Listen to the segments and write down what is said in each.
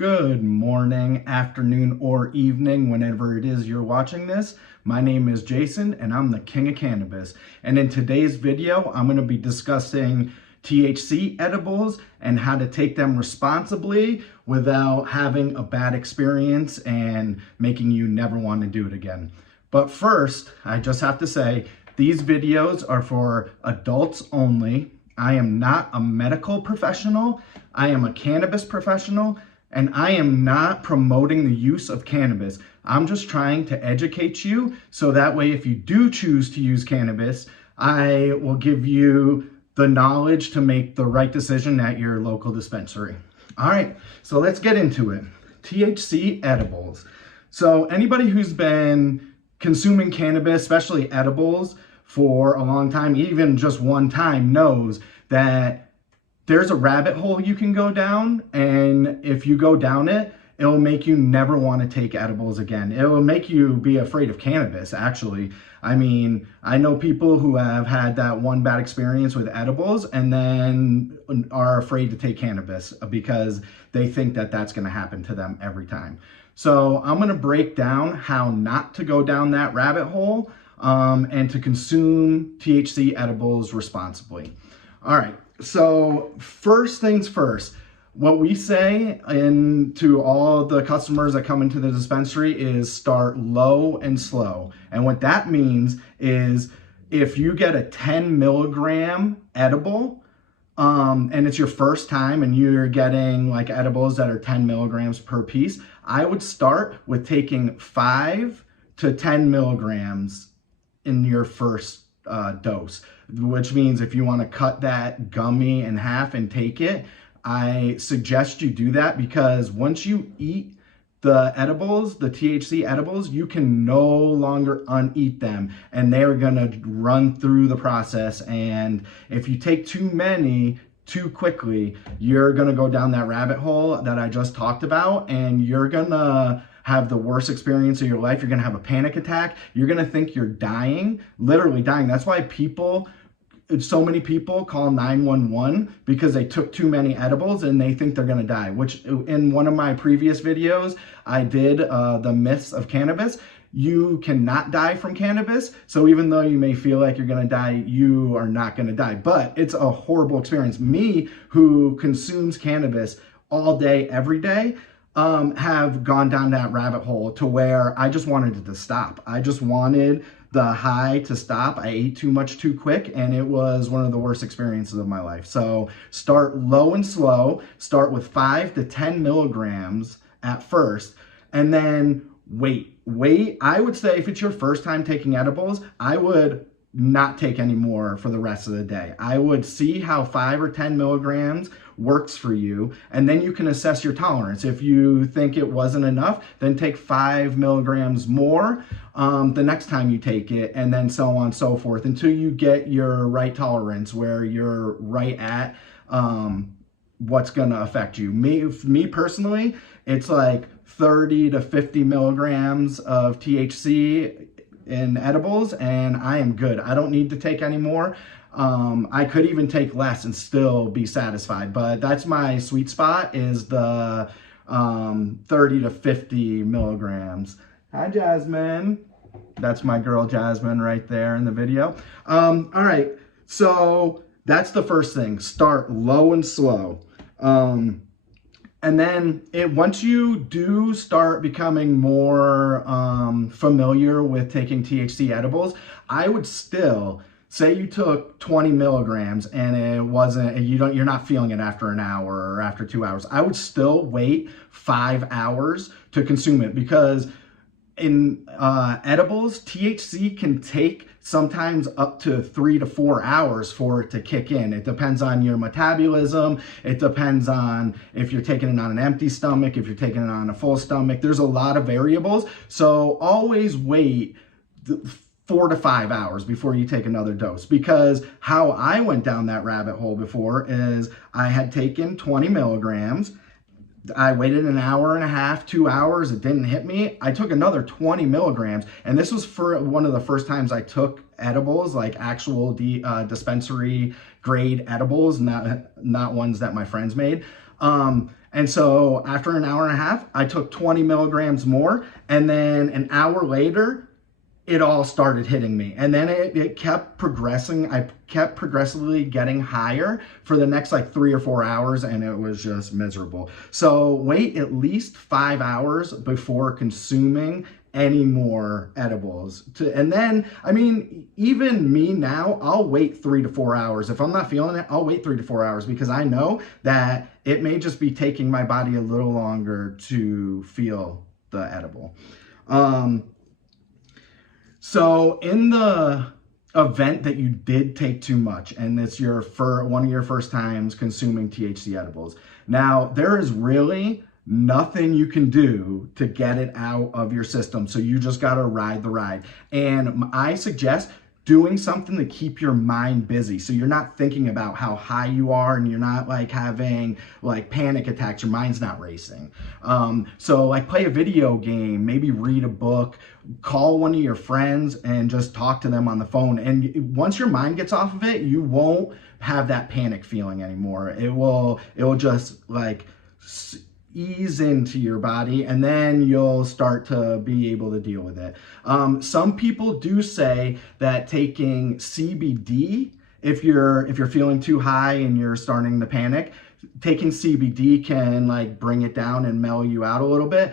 Good morning, afternoon, or evening, whenever it is you're watching this. My name is Jason, and I'm the king of cannabis. And in today's video, I'm going to be discussing THC edibles and how to take them responsibly without having a bad experience and making you never want to do it again. But first, I just have to say, these videos are for adults only. I am not a medical professional. I am a cannabis professional. And I am not promoting the use of cannabis. I'm just trying to educate you so that way if you do choose to use cannabis, I will give you the knowledge to make the right decision at your local dispensary. All right, so let's get into it. THC edibles. So anybody who's been consuming cannabis, especially edibles, for a long time, even just one time, knows that there's a rabbit hole you can go down, and if you go down it, it'll make you never want to take edibles again. It will make you be afraid of cannabis, actually. I mean, I know people who have had that one bad experience with edibles and then are afraid to take cannabis because they think that that's going to happen to them every time. So I'm going to break down how not to go down that rabbit hole and to consume THC edibles responsibly. All right. So first things first, what we say to all the customers that come into the dispensary is start low and slow. And what that means is if you get a 10 milligram edible, and it's your first time and you're getting like edibles that are 10 milligrams per piece, I would start with taking 5 to 10 milligrams in your first dose, which means if you want to cut that gummy in half and take it, I suggest you do that because once you eat the edibles, the THC edibles, you can no longer uneat them and they're going to run through the process. And if you take too many too quickly, you're going to go down that rabbit hole that I just talked about, and you're going to have the worst experience of your life. You're going to have a panic attack. You're going to think you're dying, literally dying. That's why so many people call 911 because they took too many edibles and they think they're going to die, which in one of my previous videos, I did the myths of cannabis. You cannot die from cannabis. So even though you may feel like you're going to die, you are not going to die. But it's a horrible experience. Me, who consumes cannabis all day, every day, have gone down that rabbit hole to where I just wanted it to stop. I just wanted the high to stop. I ate too much too quick, and it was one of the worst experiences of my life. So start low and slow. Start with 5 to 10 milligrams at first, and then wait. I would say if it's your first time taking edibles, I would not take any more for the rest of the day. I would see how 5 or 10 milligrams works for you, and then you can assess your tolerance. If you think it wasn't enough, then take 5 milligrams more the next time you take it, and then so on and so forth until you get your right tolerance where you're right at what's going to affect you. Me personally, it's like 30 to 50 milligrams of THC in edibles, and I am good. I don't need to take any more. I could even take less and still be satisfied, but that's my sweet spot, is the 30 to 50 milligrams. Hi, Jasmine. That's my girl Jasmine right there in the video. All right, so that's the first thing. Start low and slow. And then once you do start becoming more familiar with taking THC edibles, I would still say you took 20 milligrams and you're not feeling it after an hour or after 2 hours. I would still wait 5 hours to consume it, because in edibles, THC can take sometimes up to 3 to 4 hours for it to kick in. It depends on your metabolism. It depends on if you're taking it on an empty stomach, if you're taking it on a full stomach. There's a lot of variables. So always wait 4 to 5 hours before you take another dose, because how I went down that rabbit hole before is I had taken 20 milligrams. I waited an hour and a half, 2 hours. It didn't hit me. I took another 20 milligrams. And this was for one of the first times I took edibles, like actual dispensary grade edibles, not ones that my friends made. And so after an hour and a half, I took 20 milligrams more. And then an hour later, it all started hitting me. And then it kept progressing. I kept progressively getting higher for the next like 3 or 4 hours, and it was just miserable. So wait at least 5 hours before consuming any more edibles. And then, I mean, even me now, I'll wait 3 to 4 hours. If I'm not feeling it, I'll wait 3 to 4 hours because I know that it may just be taking my body a little longer to feel the edible. So in the event that you did take too much and it's one of your first times consuming THC edibles, now there is really nothing you can do to get it out of your system. So you just got to ride the ride. And I suggest doing something to keep your mind busy so you're not thinking about how high you are and you're not like having like panic attacks. Your mind's not racing. So like play a video game, maybe read a book, call one of your friends and just talk to them on the phone. And once your mind gets off of it, you won't have that panic feeling anymore. It will just like ease into your body, and then you'll start to be able to deal with it. Some people do say that taking CBD, if you're feeling too high and you're starting to panic, taking CBD can like bring it down and mellow you out a little bit.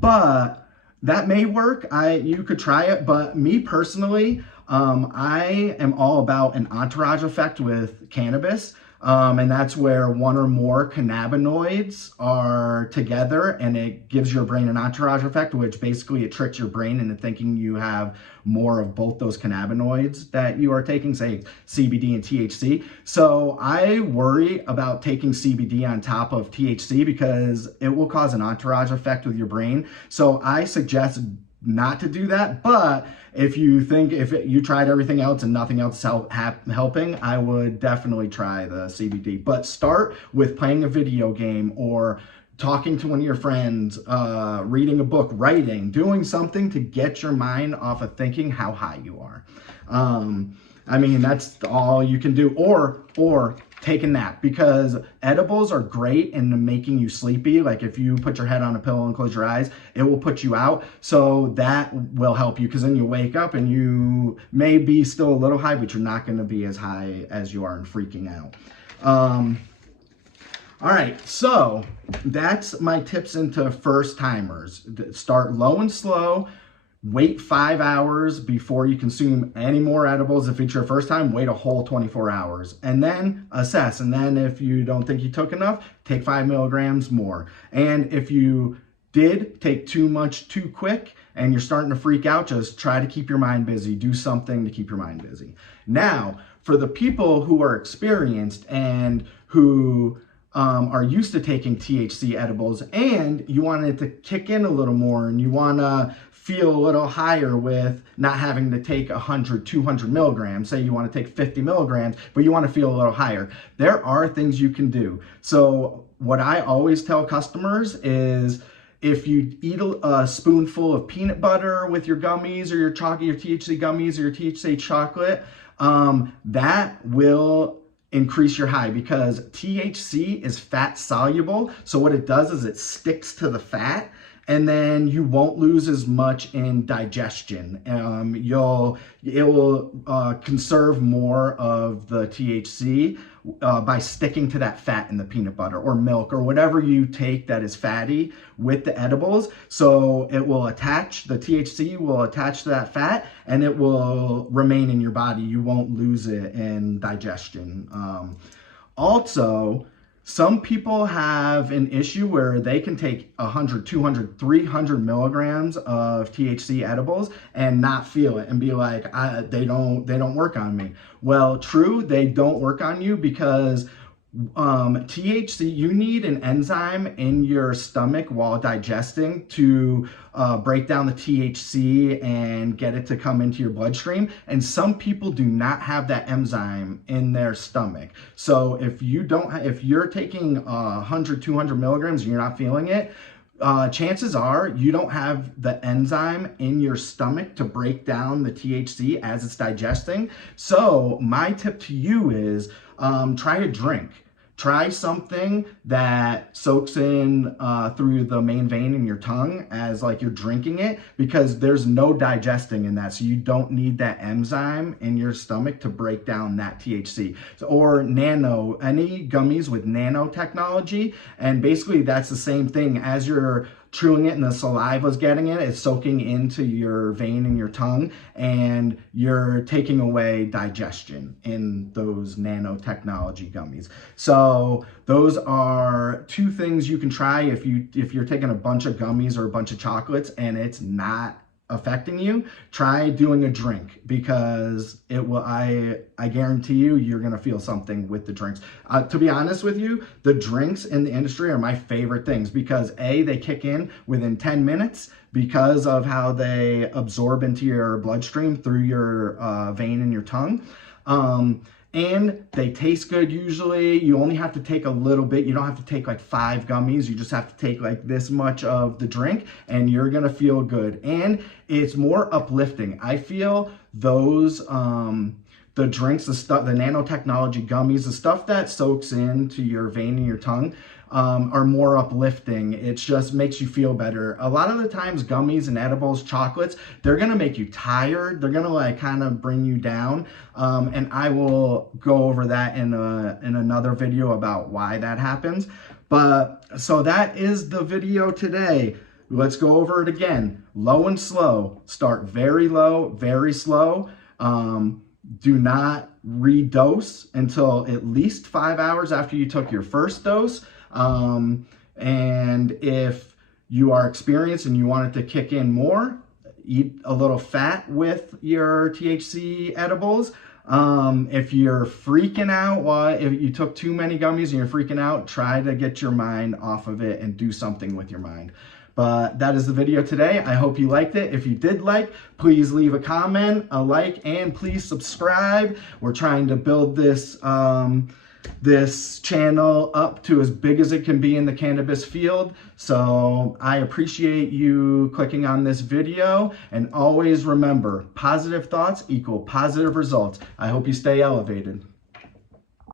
But that may work. You could try it, but me personally, I am all about an entourage effect with cannabis. And that's where one or more cannabinoids are together and it gives your brain an entourage effect, which basically it tricks your brain into thinking you have more of both those cannabinoids that you are taking, say CBD and THC. So I worry about taking CBD on top of THC because it will cause an entourage effect with your brain. So I suggest not to do that. But if you tried everything else and nothing else helping, I would definitely try the CBD. But start with playing a video game or talking to one of your friends, reading a book, writing, doing something to get your mind off of thinking how high you are. I mean, that's all you can do. Or take a nap, because edibles are great in making you sleepy. Like if you put your head on a pillow and close your eyes, it will put you out. So that will help you, because then you wake up and you may be still a little high, but you're not going to be as high as you are and freaking out. All right, so that's my tips into first timers. Start low and slow. Wait 5 hours before you consume any more edibles. If it's your first time, wait a whole 24 hours and then assess. And then if you don't think you took enough, take 5 milligrams more. And if you did take too much too quick and you're starting to freak out, just try to keep your mind busy. Do something to keep your mind busy. Now, for the people who are experienced and who are used to taking THC edibles and you want it to kick in a little more and you want to feel a little higher with not having to take 100, 200 milligrams. Say you want to take 50 milligrams, but you want to feel a little higher. There are things you can do. So what I always tell customers is if you eat a spoonful of peanut butter with your gummies or your THC gummies or your THC chocolate, that will increase your high, because THC is fat soluble. So what it does is it sticks to the fat, and then you won't lose as much in digestion. It will conserve more of the THC by sticking to that fat in the peanut butter or milk or whatever you take that is fatty with the edibles. So it will attach, the THC will attach to that fat and it will remain in your body. You won't lose it in digestion. Also, some people have an issue where they can take 100, 200, 300 milligrams of THC edibles and not feel it and be like, they don't work on me. Well, true, they don't work on you, because THC, you need an enzyme in your stomach while digesting to break down the THC and get it to come into your bloodstream. And some people do not have that enzyme in their stomach. So if you're taking 100, 200 milligrams and you're not feeling it, chances are you don't have the enzyme in your stomach to break down the THC as it's digesting. So my tip to you is try to drink. try something that soaks in through the main vein in your tongue as like you're drinking it, because there's no digesting in that. So you don't need that enzyme in your stomach to break down that THC. Or any gummies with nanotechnology. And basically that's the same thing. As you're chewing it and the saliva's getting it, it's soaking into your vein in your tongue, and you're taking away digestion in those nanotechnology gummies. So those are two things you can try if you're taking a bunch of gummies or a bunch of chocolates and it's not affecting you. Try doing a drink, because it will, I guarantee you're gonna feel something with the drinks. To be honest with you, the drinks in the industry are my favorite things, because they kick in within 10 minutes because of how they absorb into your bloodstream through your vein in your tongue. And they taste good usually. You only have to take a little bit. You don't have to take like 5 gummies. You just have to take like this much of the drink and you're gonna feel good. And it's more uplifting. I feel those, the drinks, the stuff, the nanotechnology gummies, the stuff that soaks into your vein in your tongue, are more uplifting. It just makes you feel better. A lot of the times gummies and edibles, chocolates, they're gonna make you tired. They're gonna like kind of bring you down. And I will go over that in another video about why that happens. But so that is the video today. Let's go over it again. Low and slow. Start very low, very slow. Do not redose until at least 5 hours after you took your first dose. And if you are experienced and you want it to kick in more, eat a little fat with your THC edibles. If you're freaking out, if you took too many gummies and you're freaking out, try to get your mind off of it and do something with your mind. But that is the video today. I hope you liked it. If you did like, please leave a comment, a like, and please subscribe. We're trying to build this this channel up to as big as it can be in the cannabis field. So I appreciate you clicking on this video, and always remember, positive thoughts equal positive results. I hope you stay elevated.